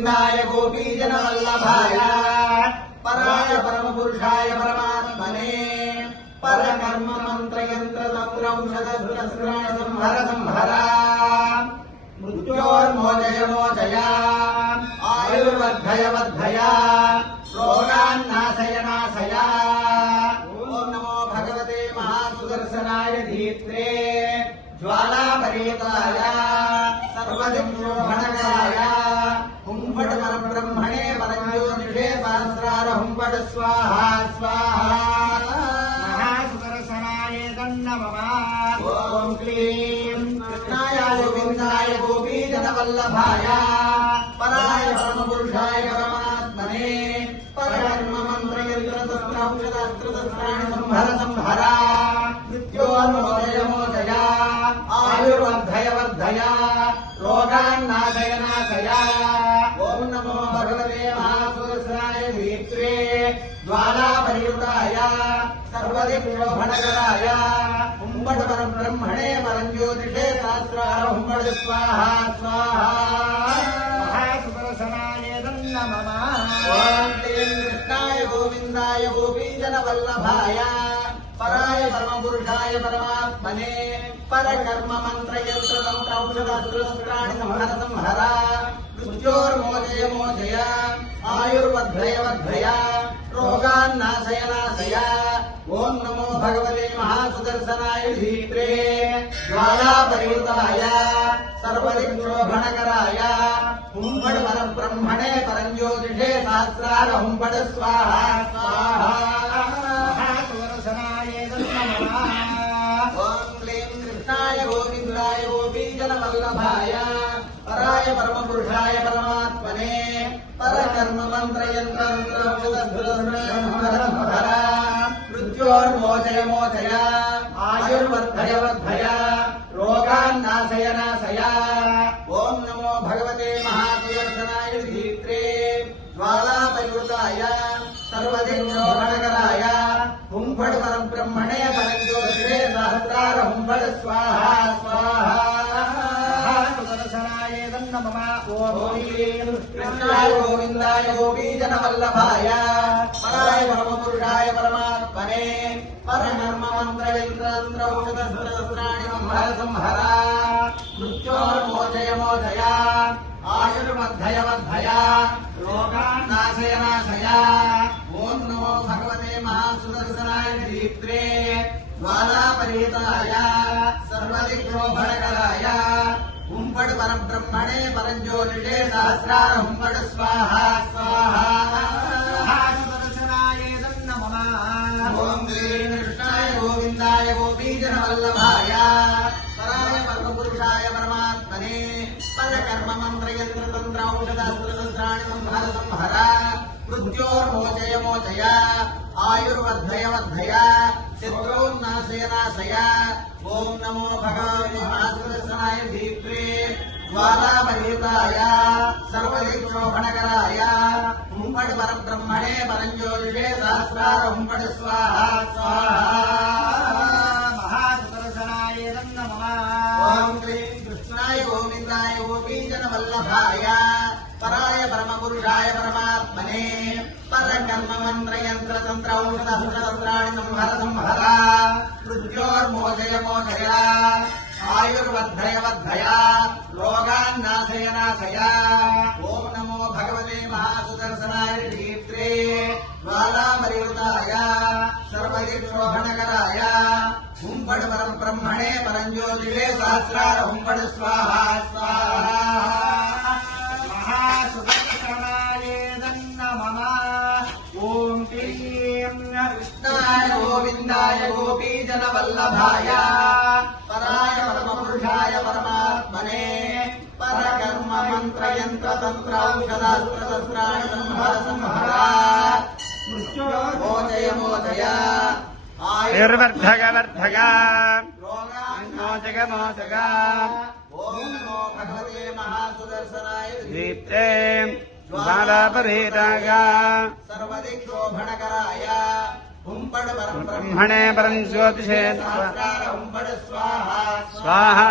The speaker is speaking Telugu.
గోవిందాయ గోపీజన వల్లభాయ పరాయ పరమ పురుషాయ పరమాత్మనే పరకర్మ మంత్ర యంత్ర తంత్రౌషధ సంహర సంహర మృత్యోర్మోజయ మోజయ ఆయుర్వర్ధయ వర్ధయ రోగాన్నాశయ నాశయ ఓం నమో హుంఫట్ స్వాహా స్వాహా. మహాసుదర్శనాయ తన్నమమా ఓం క్లీం. కృష్ణాయ గోవిందాయ గోపీజనవల్లభాయ. పరాయ పరమపురుషాయ పరమాత్మనే. పరకర్మ మంత్రయంత్రతంత్రౌషధాస్త్రతంత్రాణి సంహర సంహర మృత్యోన్మోదయ మోదయ సర్వదివ్యోభణకరాయ హుంబడ పరం బ్రహ్మణే పరం జ్యోతిషే శాస్త్రార హుంబడ స్వాహా. స్వాహా మహాసుదర్శనాయ తన్నమమా ఓం క్లీం కృష్ణాయ గోవిందాయ గోపీజన వల్లభాయ పరాయ పరమపురుషాయ పరమాత్మనే. పరకర్మ మంత్ర యంత్ర ఓం నమో భగవతే మహాసుదర్శనాయ ధీత్రే జ్వాలాపరియుతాయ సర్వదిక్షోభణకరాయ హుంబడ పరబ్రహ్మణే పరంజ్యోతిషే సహస్రార హుంబడ స్వాహా కృష్ణాయ గోవిందాయ గోపీజన వల్లభాయ పరాయ పరమపురుషాయ పరమాత్మనే ఆయుర్వర్ధయ వర్ధయ రోగాన్నాశయ నాశయ. ఓం నమో భగవతే మహాసుదర్శనాయ ధీత్రే జ్వాలాపరివృతాయ సర్వదిక్షోభణకరాయ హుంఫడ్ పరం బ్రహ్మణే పరంజ్యోతిషే సహస్రార హుంఫడ్ స్వాహా స్వాహా మహాసుదర్శనాయ తన్నమమా ఓం క్లీం కృష్ణాయ గోవిందాయ గోపీజన వల్లభాయ పరాయ పరమపురుషాయ పరమాత్మనే పరకర్మ మంత్ర యంత్ర ఔషధాస్త్రాణి సంహర సంహర మృత్యోర్మోచయ మోచయ ఆయుర్వర్ధయ వర్ధయ రోగాన్నాశయ జ్వాలాపరీతాయ సర్వదిక్షోభణకరాయ హుంపడు పరబ్రహ్మణే పరంజ్యోతిషే సహస్రార హుంపడు స్వాహా స్వాహా ఓం శ్రీ కృష్ణాయ గోవిందాయ గోపీజన వల్లభాయ పరాయ పరమపురుషాయ పరమాత్మనే పరకర్మ మంత్ర యంత్ర తంత్ర ఔషధాస్త్రాణి సంహర సంహర మృత్యోర్మోచయ మోచయ ఆయుర్వర్ధయ వర్ధయ శత్రౌన్నాశయ నాశయ ఓం నమో భగవతే మహాసుదర్శనాయ ధీత్రే జ్వాలాపరీతాయ సర్వదిక్షోభణకరాయ హుంపడి పరబ్రహ్మణే పరంజ్యోతిషే సహస్రార హుంపడి స్వాహా స్వాహా. మహాసుదర్శనాయ తన్నమమా ఓం క్లీం కృష్ణాయ గోవిందాయ గోపీజన వల్లభాయ పరాయ పరమపురుషాయ పరమాత్మనే. పరకర్మ మంత్ర యంత్ర తంత్ర ఔషధాస్త్రాణి సంహర సంహర. మృత్యోర్మోచయ మోచయ ఆయుర్వర్ధయ వర్ధయ రోగాన్నాశయ నాశయ ఓం నమో భగవతే మహాసుదర్శనాయ దీప్త్రే జ్వాలాపరివృతాయ సర్వదిక్షోభణకరాయ హుంపడు పరం బ్రహ్మణే పరంజ్యోతిషే సహస్రార క్లీం కృష్ణాయ గోవిందాయ గోపీజన వల్లభాయ పరాయ పరమపురుషాయ పరమాత్మనే పరకర్మ మంత్ర యంత్ర తంత్ర ఔషధాస్త్రాణి సంహర సంహర మోదయ మోదయ నిర్వర్ధగ వర్ధగ రోగాన్ మోచగ మోచగ ఓం నమో భగవతే మహాసుదర్శనాయ